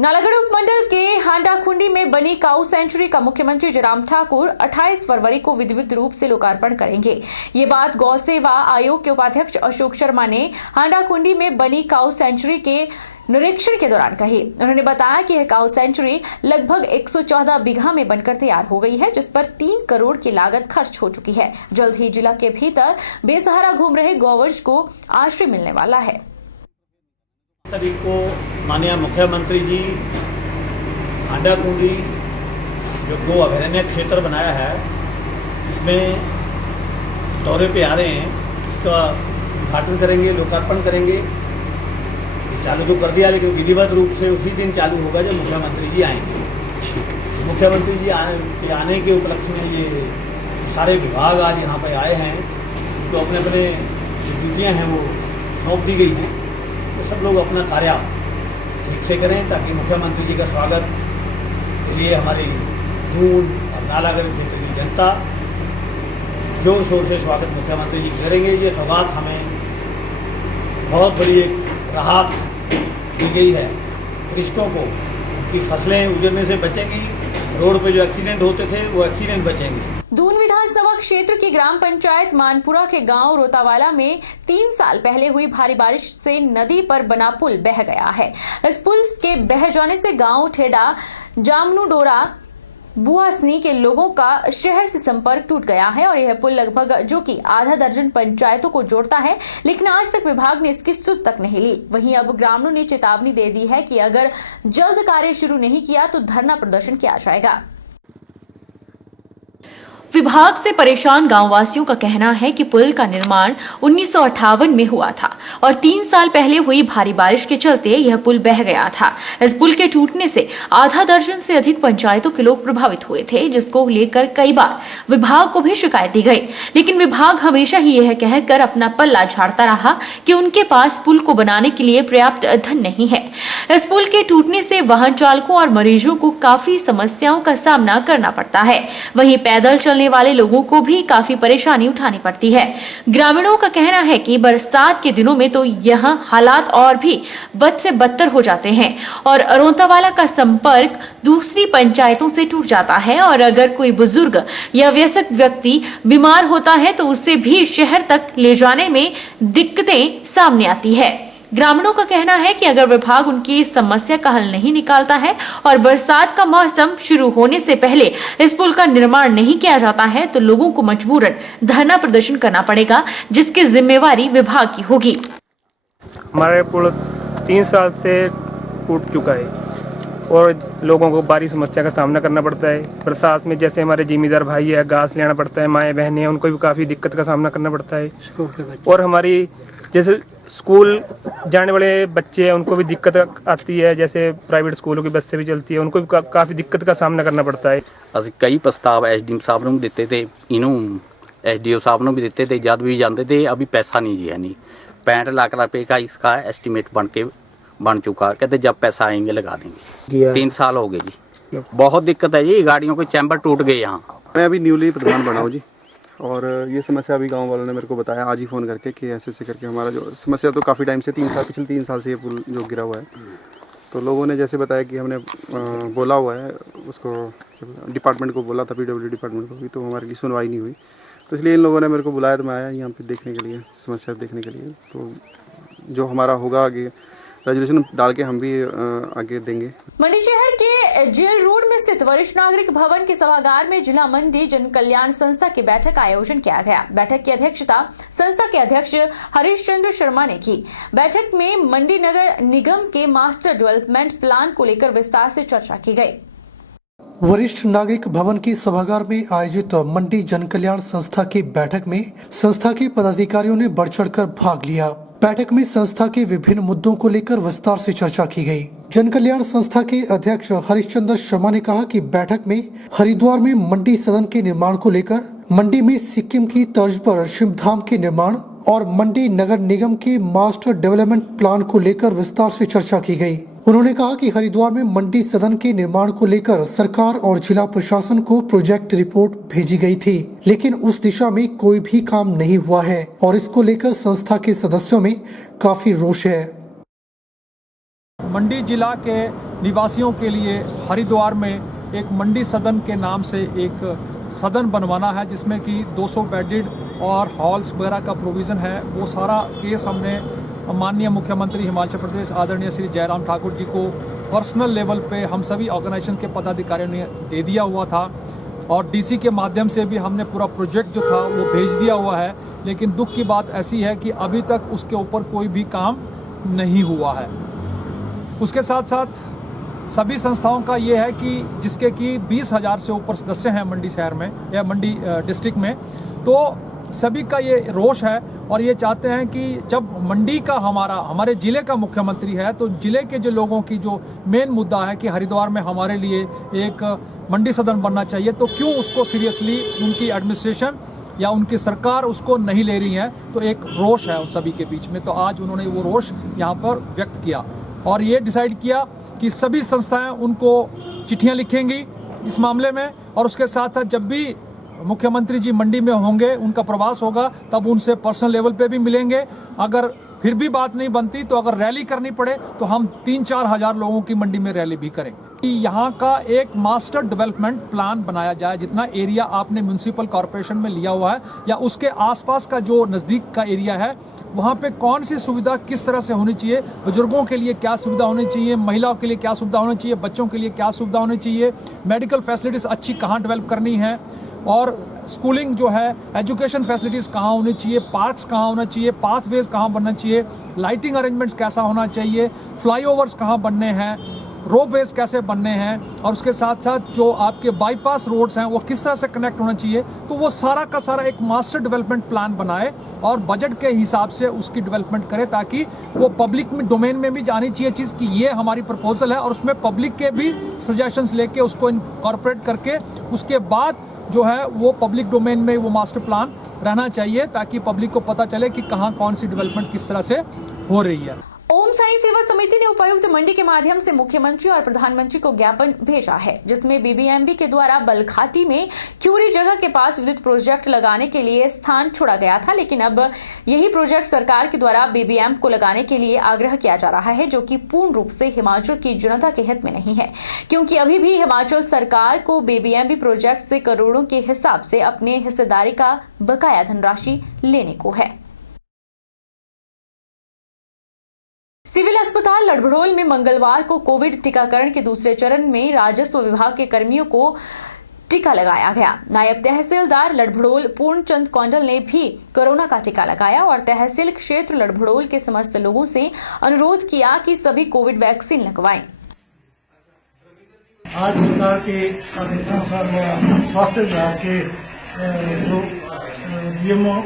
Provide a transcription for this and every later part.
नालागढ़ उपमंडल के हांडाखुंडी में बनी काऊ सेंचुरी का मुख्यमंत्री जयराम ठाकुर 28 फरवरी को विधिवत रूप से लोकार्पण करेंगे। ये बात गौ सेवा आयोग के उपाध्यक्ष अशोक शर्मा ने हांडाखुंडी में बनी काऊ सेंचुरी के निरीक्षण के दौरान कही। उन्होंने बताया कि यह काऊ सेंचुरी लगभग 114 बीघा में बनकर तैयार हो गई है, जिस पर 3 करोड़ की लागत खर्च हो चुकी है। जल्द ही जिला के भीतर बेसहारा घूम रहे गौवंश को आश्रय मिलने वाला है। तारीख को माननीय मुख्यमंत्री जी हांडाखुंडी जो गो अभयारण्य क्षेत्र बनाया है, इसमें दौरे पे आ रहे हैं। इसका उद्घाटन करेंगे, लोकार्पण करेंगे। चालू तो कर दिया, लेकिन विधिवत रूप से उसी दिन चालू होगा जब मुख्यमंत्री जी आएंगे। मुख्यमंत्री जी आने के उपलक्ष्य में ये सारे विभाग आज यहाँ पे आए हैं, तो अपने अपने जो ड्यूटियाँ हैं वो सौंप दी गई हैं। तो सब लोग अपना कार्य ठीक से करें ताकि मुख्यमंत्री जी का स्वागत के लिए हमारी दून और नालागढ़ क्षेत्र की जनता जोर शोर से स्वागत मुख्यमंत्री जी करेंगे। ये सौगात हमें बहुत बड़ी एक राहत दी गई है। कृषकों को उनकी फसलें उजड़ने से बचेंगी, रोड पे जो एक्सीडेंट होते थे वो एक्सीडेंट बचेंगे। दून विधानसभा क्षेत्र की ग्राम पंचायत मानपुरा के गांव रोतावाला में 3 साल पहले हुई भारी बारिश से नदी पर बना पुल बह गया है। इस पुल के बह जाने से गांव ठेडा, जामनूडोरा, बुआसनी के लोगों का शहर से संपर्क टूट गया है और यह पुल लगभग जो कि आधा दर्जन पंचायतों को जोड़ता है, लेकिन आज तक विभाग ने इसकी सुध तक नहीं ली। वहीं अब ग्रामीणों ने चेतावनी दे दी है कि अगर जल्द कार्य शुरू नहीं किया तो धरना प्रदर्शन किया जाएगा। विभाग से परेशान गांववासियों का कहना है कि पुल का निर्माण 1958 में हुआ था और 3 साल पहले हुई भारी बारिश के चलते यह पुल बह गया था। इस पुल के टूटने से आधा दर्जन से अधिक पंचायतों के लोग प्रभावित हुए थे, जिसको लेकर कई बार विभाग को भी शिकायत दी गई, लेकिन विभाग हमेशा ही यह कहकर अपना पल्ला झाड़ता रहा कि उनके पास पुल को बनाने के लिए पर्याप्त धन नहीं है। इस पुल के टूटने से वाहन चालकों और मरीजों को काफी समस्याओं का सामना करना पड़ता है। वहीं पैदल चलने वाले लोगों को भी काफी परेशानी उठानी पड़ती है। ग्रामीणों का कहना है कि बरसात के दिनों में तो यहाँ हालात और भी बद से बदतर हो जाते हैं और रोतावाला का संपर्क दूसरी पंचायतों से टूट जाता है और अगर कोई बुजुर्ग या वयस्क व्यक्ति बीमार होता है तो उसे भी शहर तक ले जाने में दिक्कतें सामने आती है। ग्रामीणों का कहना है कि अगर विभाग उनकी इस समस्या का हल नहीं निकालता है और बरसात का मौसम शुरू होने से पहले इस पुल का निर्माण नहीं किया जाता है तो लोगों को मजबूरन धरना प्रदर्शन करना पड़ेगा, जिसकी जिम्मेवारी विभाग की होगी। हमारे पुल 3 साल से टूट चुका है और लोगों को भारी समस्या का सामना करना पड़ता है। बरसात में जैसे हमारे जिम्मेदार भाई है, घास लेना पड़ता है, माएँ बहनें हैं, उनको भी काफ़ी दिक्कत का सामना करना पड़ता है। और हमारी जैसे स्कूल जाने वाले बच्चे हैं, उनको भी दिक्कत आती है। जैसे प्राइवेट स्कूलों की बसें भी चलती है, उनको भी काफ़ी दिक्कत का सामना करना पड़ता है। ਅਸੀਂ ਕਈ ਪ੍ਰਸਤਾਵ ਐਸਡੀਐਮ ਸਾਹਿਬ ਨੂੰ ਦਿੱਤੇ ਤੇ ਇਹਨੂੰ ਐਸਡੀਓ ਸਾਹਿਬ ਨੂੰ भी ਦਿੱਤੇ ਤੇ जब भी जाते थे अभी पैसा नहीं जी है नहीं 65 लाख रुपए का इसका एस्टीमेट बन चुका। कहते जब पैसा आएंगे लगा देंगे। 3 साल हो गए जी, बहुत दिक्कत है जी। गाड़ियों के चैम्बर टूट गए यहाँ। मैं अभी न्यूली प्रधान बना हूँ जी, और ये समस्या अभी गांव वालों ने मेरे को बताया आज ही फ़ोन करके कि ऐसे करके हमारा जो समस्या तो काफ़ी टाइम से पिछले 3 साल से ये पुल जो गिरा हुआ है, तो लोगों ने जैसे बताया कि हमने बोला हुआ है उसको, डिपार्टमेंट को बोला था, पीडब्ल्यूडी डिपार्टमेंट को भी, तो हमारी सुनवाई नहीं हुई। तो इसलिए इन लोगों ने मेरे को बुलाया, तो मैं आया यहाँ पे देखने के लिए, समस्या देखने के लिए। तो जो हमारा होगा आगे रेजोल्यूशन डाल के हम भी आगे देंगे। मंडी शहर के जेल रोड में स्थित वरिष्ठ नागरिक भवन के सभागार में जिला मंडी जन कल्याण संस्था की बैठक का आयोजन किया गया। बैठक की अध्यक्षता संस्था के अध्यक्ष हरीश चंद्र शर्मा ने की। बैठक में मंडी नगर निगम के मास्टर डेवलपमेंट प्लान को लेकर विस्तार से चर्चा की गई। वरिष्ठ नागरिक भवन की सभागार में आयोजित मंडी जन कल्याण संस्था की बैठक में संस्था के पदाधिकारियों ने बढ़ चढ़कर भाग लिया। बैठक में संस्था के विभिन्न मुद्दों को लेकर विस्तार से चर्चा की गई। जन कल्याण संस्था के अध्यक्ष हरिश्चंद्र शर्मा ने कहा कि बैठक में हरिद्वार में मंडी सदन के निर्माण को लेकर, मंडी में सिक्किम की तर्ज पर शिवधाम के निर्माण और मंडी नगर निगम के मास्टर डेवलपमेंट प्लान को लेकर विस्तार से चर्चा की गई। उन्होंने कहा कि हरिद्वार में मंडी सदन के निर्माण को लेकर सरकार और जिला प्रशासन को प्रोजेक्ट रिपोर्ट भेजी गई थी, लेकिन उस दिशा में कोई भी काम नहीं हुआ है और इसको लेकर संस्था के सदस्यों में काफी रोष है। मंडी जिला के निवासियों के लिए हरिद्वार में एक मंडी सदन के नाम से एक सदन बनवाना है, जिसमें कि 200 बेडेड और हॉल्स वगैरह का प्रोविज़न है। वो सारा केस हमने माननीय मुख्यमंत्री हिमाचल प्रदेश आदरणीय श्री जयराम ठाकुर जी को पर्सनल लेवल पे हम सभी ऑर्गेनाइजेशन के पदाधिकारियों ने दे दिया हुआ था और डीसी के माध्यम से भी हमने पूरा प्रोजेक्ट जो था वो भेज दिया हुआ है। लेकिन दुख की बात ऐसी है कि अभी तक उसके ऊपर कोई भी काम नहीं हुआ है। उसके साथ साथ सभी संस्थाओं का ये है कि जिसके कि 20,000 से ऊपर सदस्य हैं मंडी शहर में या मंडी डिस्ट्रिक्ट में, तो सभी का ये रोष है और ये चाहते हैं कि जब मंडी का हमारे ज़िले का मुख्यमंत्री है, तो ज़िले के जो लोगों की जो मेन मुद्दा है कि हरिद्वार में हमारे लिए एक मंडी सदन बनना चाहिए, तो क्यों उसको सीरियसली उनकी एडमिनिस्ट्रेशन या उनकी सरकार उसको नहीं ले रही है। तो एक रोष है उन सभी के बीच में। तो आज उन्होंने वो रोष यहाँ पर व्यक्त किया और ये डिसाइड किया कि सभी संस्थाएं उनको चिट्ठियां लिखेंगी इस मामले में, और उसके साथ साथ जब भी मुख्यमंत्री जी मंडी में होंगे, उनका प्रवास होगा, तब उनसे पर्सनल लेवल पे भी मिलेंगे। अगर फिर भी बात नहीं बनती तो अगर रैली करनी पड़े तो हम 3-4 हज़ार लोगों की मंडी में रैली भी करेंगे। यहाँ का एक मास्टर डेवलपमेंट प्लान बनाया जाए, जितना एरिया आपने म्यूनिसिपल कॉर्पोरेशन में लिया हुआ है या उसके आसपास का जो नज़दीक का एरिया है, वहाँ पे कौन सी सुविधा किस तरह से होनी चाहिए, बुजुर्गों के लिए क्या सुविधा होनी चाहिए, महिलाओं के लिए क्या सुविधा होनी चाहिए, बच्चों के लिए क्या सुविधा होनी चाहिए, मेडिकल फैसिलिटीज़ अच्छी कहाँ डेवलप करनी है, और स्कूलिंग जो है, एजुकेशन फैसिलिटीज़ कहाँ होनी चाहिए, पार्क्स कहाँ होना चाहिए, पाथवेज कहाँ बनना चाहिए, लाइटिंग अरेंजमेंट्स कैसा होना चाहिए, फ्लाईओवर्स कहाँ बनने हैं, रोपवेज कैसे बनने हैं, और उसके साथ साथ जो आपके बाईपास रोड्स हैं वो किस तरह से कनेक्ट होना चाहिए। तो वो सारा का सारा एक मास्टर डेवलपमेंट प्लान बनाए और बजट के हिसाब से उसकी डेवलपमेंट करे, ताकि वो पब्लिक में डोमेन में भी जानी चाहिए चीज़ कि ये हमारी प्रपोजल है, और उसमें पब्लिक के भी सजेशंस लेके उसको इनकॉर्पोरेट करके उसके बाद जो है वो पब्लिक डोमेन में वो मास्टर प्लान रहना चाहिए, ताकि पब्लिक को पता चले कि कहाँ कौन सी डेवलपमेंट किस तरह से हो रही है। ओम साई सेवा समिति ने उपायुक्त मंडी के माध्यम से मुख्यमंत्री और प्रधानमंत्री को ज्ञापन भेजा है, जिसमें बीबीएमबी के द्वारा बलघाटी में क्यूरी जगह के पास विद्युत प्रोजेक्ट लगाने के लिए स्थान छोड़ा गया था, लेकिन अब यही प्रोजेक्ट सरकार के द्वारा बीबीएम को लगाने के लिए आग्रह किया जा रहा है, जो कि पूर्ण रूप से हिमाचल की जनता के हित में नहीं है, क्योंकि अभी भी हिमाचल सरकार को बीबीएमबी प्रोजेक्ट से करोड़ों के हिसाब से अपने हिस्सेदारी का बकाया धनराशि लेने को है। सिविल अस्पताल लड़भड़ोल में मंगलवार को कोविड टीकाकरण के दूसरे चरण में राजस्व विभाग के कर्मियों को टीका लगाया गया। नायब तहसीलदार लड़भड़ोल पूर्णचंद कौंडल ने भी कोरोना का टीका लगाया और तहसील क्षेत्र लड़भड़ोल के समस्त लोगों से अनुरोध किया कि सभी कोविड वैक्सीन लगवाएं। आज सरकार के आदेशानुसार स्वास्थ्य विभाग के जो डीएमओ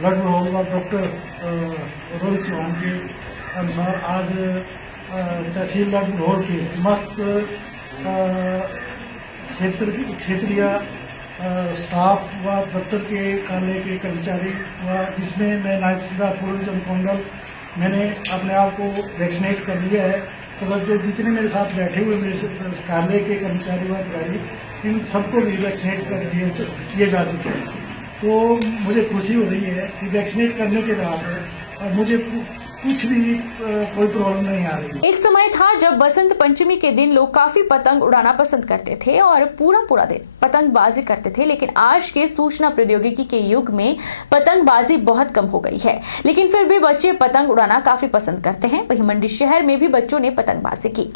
लड़भड़ोल और डॉक्टर रोहित चौहान के अनुसार आज तहसील लड़भड़ोल के समस्त क्षेत्रीय स्टाफ व दफ्तर के कार्यालय के कर्मचारी व जिसमें मैं नायब तहसीलदार पूर्णचंद कौंडल मैंने अपने आप को वैक्सीनेट कर लिया है। तो जो जितने मेरे साथ बैठे हुए मेरे कार्यालय के कर्मचारी व अधिकारी, इन सबको भी वैक्सीनेट कर दिए जा चुके हैं। तो मुझे खुशी हो रही है कि वैक्सीनेट करने के बाद मुझे कुछ भी कोई प्रॉब्लम नहीं आ रही। एक समय था जब बसंत पंचमी के दिन लोग काफी पतंग उड़ाना पसंद करते थे और पूरा दिन पतंगबाजी करते थे, लेकिन आज के सूचना प्रौद्योगिकी के युग में पतंगबाजी बहुत कम हो गई है, लेकिन फिर भी बच्चे पतंग उड़ाना काफी पसंद करते हैं। वहीं मंडी शहर में भी बच्चों ने पतंगबाजी की।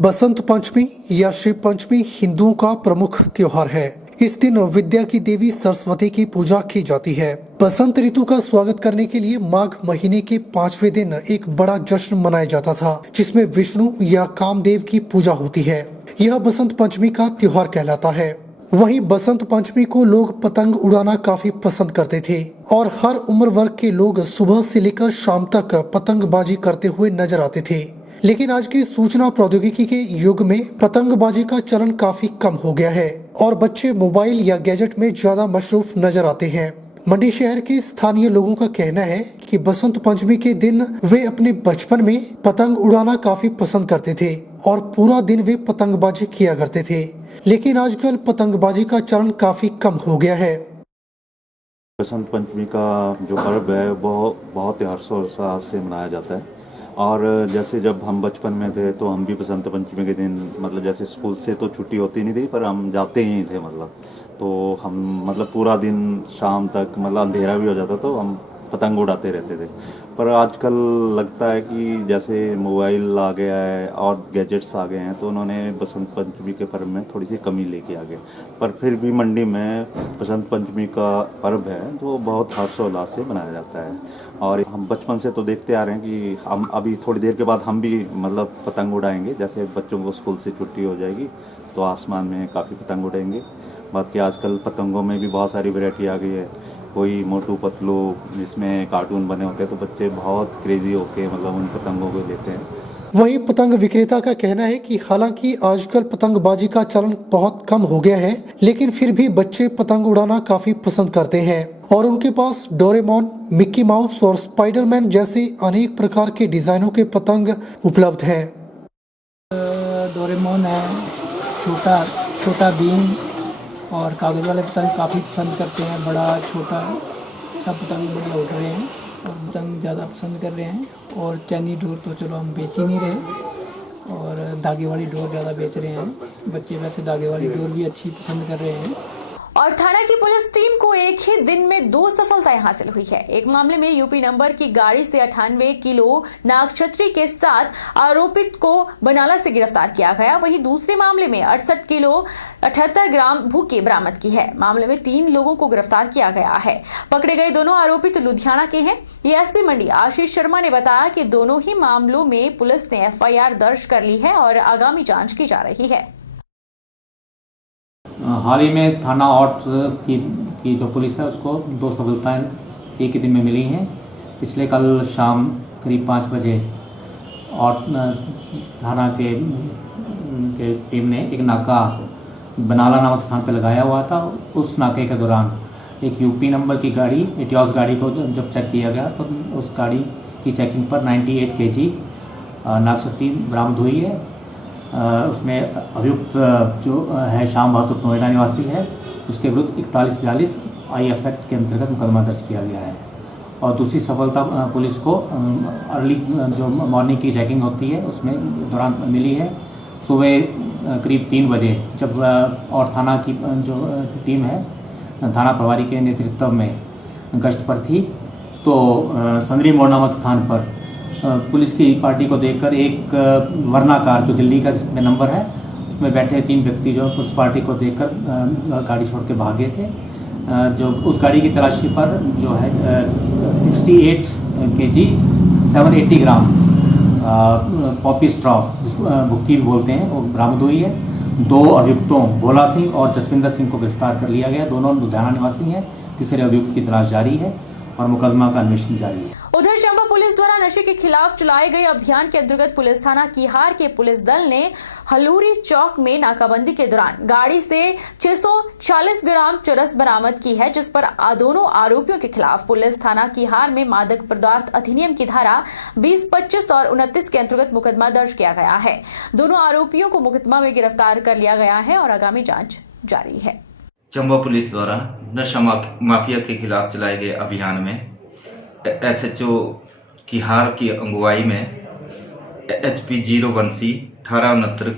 बसंत पंचमी या शिव पंचमी हिंदुओं का प्रमुख त्योहार है। इस दिन विद्या की देवी सरस्वती की पूजा की जाती है। बसंत ऋतु का स्वागत करने के लिए माघ महीने के 5वें दिन एक बड़ा जश्न मनाया जाता था, जिसमें विष्णु या कामदेव की पूजा होती है। यह बसंत पंचमी का त्योहार कहलाता है। वहीं बसंत पंचमी को लोग पतंग उड़ाना काफी पसंद करते थे और हर उम्र वर्ग के लोग सुबह से लेकर शाम तक पतंगबाजी करते हुए नजर आते थे। लेकिन आज की सूचना प्रौद्योगिकी के युग में पतंगबाजी का चलन काफी कम हो गया है और बच्चे मोबाइल या गैजेट में ज्यादा मशरूफ नजर आते हैं। मंडी शहर के स्थानीय लोगों का कहना है कि बसंत पंचमी के दिन वे अपने बचपन में पतंग उड़ाना काफी पसंद करते थे और पूरा दिन वे पतंगबाजी किया करते थे, लेकिन आजकल पतंगबाजी का चलन काफी कम हो गया है। बसंत पंचमी का जो पर्व है वो बहुत ही हर्षोल्लास से मनाया जाता है और जैसे जब हम बचपन में थे तो हम भी बसंत पंचमी के दिन मतलब जैसे स्कूल से तो छुट्टी होती नहीं थी पर हम जाते ही थे मतलब, तो हम मतलब पूरा दिन शाम तक मतलब अंधेरा भी हो जाता तो हम पतंग उड़ाते रहते थे। पर आजकल लगता है कि जैसे मोबाइल आ गया है और गैजेट्स आ गए हैं तो उन्होंने बसंत पंचमी के पर्व में थोड़ी सी कमी लेके आ गए। पर फिर भी मंडी में बसंत पंचमी का पर्व है जो बहुत हर्षोल्लास से मनाया जाता है और हम बचपन से तो देखते आ रहे हैं कि हम अभी थोड़ी देर के बाद हम भी मतलब पतंग उड़ाएंगे। जैसे बच्चों को स्कूल से छुट्टी हो जाएगी तो आसमान में काफ़ी पतंग उड़ेंगे। बाकी आजकल पतंगों में भी बहुत सारी वैरायटी आ गई है, कोई मोटू पतलू जिसमें कार्टून बने होते हैं तो बच्चे बहुत क्रेजी होके मतलब उन पतंगों को लेते हैं। वहीं पतंग विक्रेता का कहना है कि हालांकि आजकल पतंगबाजी का चलन बहुत कम हो गया है, लेकिन फिर भी बच्चे पतंग उड़ाना काफी पसंद करते हैं और उनके पास डोरेमोन, मिक्की माउस और स्पाइडरमैन जैसे अनेक प्रकार के डिजाइनों के पतंग उपलब्ध हैं। डोरेमोन है, छोटा बीन और कागज़ वाले पतंग काफ़ी पसंद करते हैं। बड़ा छोटा सब पतंग बढ़िया उड़ रहे हैं और पतंग ज़्यादा पसंद कर रहे हैं। और चैनी डोर तो चलो हम बेच ही नहीं रहे और धागे वाली डोर ज़्यादा बेच रहे हैं। बच्चे वैसे धागे वाली डोर भी अच्छी पसंद कर रहे हैं। और थाना की पुलिस टीम को एक ही दिन में 2 सफलताएं हासिल हुई है। एक मामले में यूपी नंबर की गाड़ी से 98 किलो नागछत्री के साथ आरोपित को बनाला से गिरफ्तार किया गया। वहीं दूसरे मामले में 68 किलो 78 ग्राम भूकी बरामद की है। मामले में 3 लोगों को गिरफ्तार किया गया है। पकड़े गए दोनों आरोपित लुधियाना के हैं। एसपी मंडी आशीष शर्मा ने बताया कि दोनों ही मामलों में पुलिस ने FIR दर्ज कर ली है और आगामी जाँच की जा रही है। हाल ही में थाना ऑट की जो पुलिस है उसको 2 सफलताएं एक ही दिन में मिली हैं। पिछले कल शाम करीब 5 बजे ऑट थाना के टीम ने एक नाका बनाला नामक स्थान पर लगाया हुआ था। उस नाके के दौरान एक यूपी नंबर की गाड़ी एटियोस गाड़ी को जब चेक किया गया तो उस गाड़ी की चेकिंग पर 98 kg नागछत्री बरामद हुई है। उसमें अभियुक्त जो है श्याम बहादुर नोएडा निवासी है, उसके विरुद्ध 4142 IF एक्ट के अंतर्गत मुकदमा दर्ज किया गया है। और दूसरी सफलता पुलिस को अर्ली जो मॉर्निंग की चेकिंग होती है उसमें दौरान मिली है। सुबह करीब 3 बजे जब और थाना की जो टीम है थाना प्रभारी के नेतृत्व में गश्त पर थी तो संदरी मोड़ नामक स्थान पर पुलिस की पार्टी को देखकर एक वरना कार जो दिल्ली का नंबर है उसमें बैठे 3 व्यक्ति जो पुलिस पार्टी को देखकर गाड़ी छोड़ के भागे थे। जो उस गाड़ी की तलाशी पर जो है 68 kg 780 ग्राम पॉपी स्ट्रॉ जिसको भुक्की भी बोलते हैं वो बरामद हुई है। 2 अभियुक्तों भोला सिंह और जसविंदर सिंह को गिरफ्तार कर लिया गया। दोनों लुधियाना निवासी हैं। तीसरे अभियुक्त की तलाश जारी है और मुकदमा का अन्वेषण जारी है। उधर चंबा पुलिस द्वारा नशे के खिलाफ चलाए गए अभियान के अंतर्गत पुलिस थाना कीहार के पुलिस दल ने हलूरी चौक में नाकाबंदी के दौरान गाड़ी से 640 ग्राम चरस बरामद की है, जिस पर दोनों आरोपियों के खिलाफ पुलिस थाना कीहार में मादक पदार्थ अधिनियम की धारा 20, 25 और 29 के अंतर्गत मुकदमा दर्ज किया गया है। दोनों आरोपियों को मुकदमा में गिरफ्तार कर लिया गया है और आगामी जाँच जारी है। चंबा पुलिस द्वारा नशा माफिया के खिलाफ चलाए गए अभियान में SHO कीहार की अगुवाई में HP 01C 1869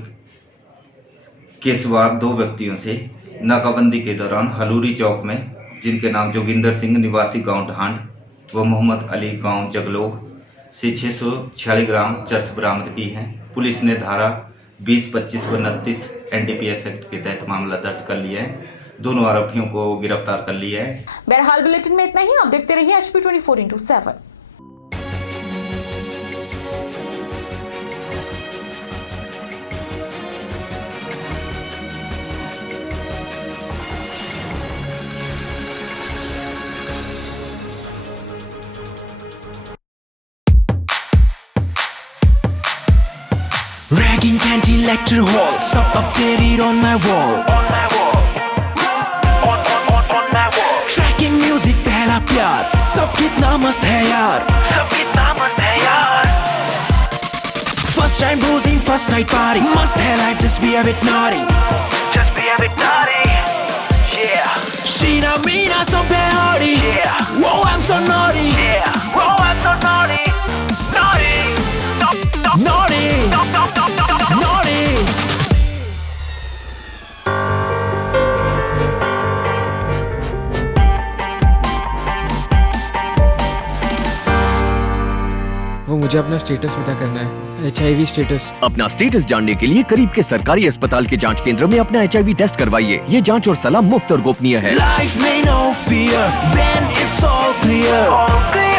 के सवार 2 व्यक्तियों से नाकाबंदी के दौरान हलूरी चौक में जिनके नाम जोगिंदर सिंह निवासी गांव ढांड व मोहम्मद अली गांव जगलोग से 646 ग्राम चरस बरामद की है। पुलिस ने धारा 20, 25 व 29 NDPS एक्ट के तहत मामला दर्ज कर लिया है। दोनों आरोपियों को गिरफ्तार कर लिया है। बहरहाल बुलेटिन में इतना ही। आप देखते रहिए HP 24x7। Ragging canteen lecture hall, सब updated on my wall. Tracking music पहला प्यार, सब कितना मस्त है यार, सब कितना मस्त है यार. First time boozing, first night party, must है life, just be a bit naughty, just be a bit naughty. Yeah. Sheena Meena something hardy. Yeah. Whoa I'm so naughty. Yeah. Whoa I'm so naughty, naughty. वो मुझे अपना status पता करना है, HIV status. अपना status जानने के लिए करीब के सरकारी अस्पताल के जांच केंद्र में अपना HIV टेस्ट करवाइए। ये जांच और सलाह मुफ्त और गोपनीय है। Life may no fear when it's all clear.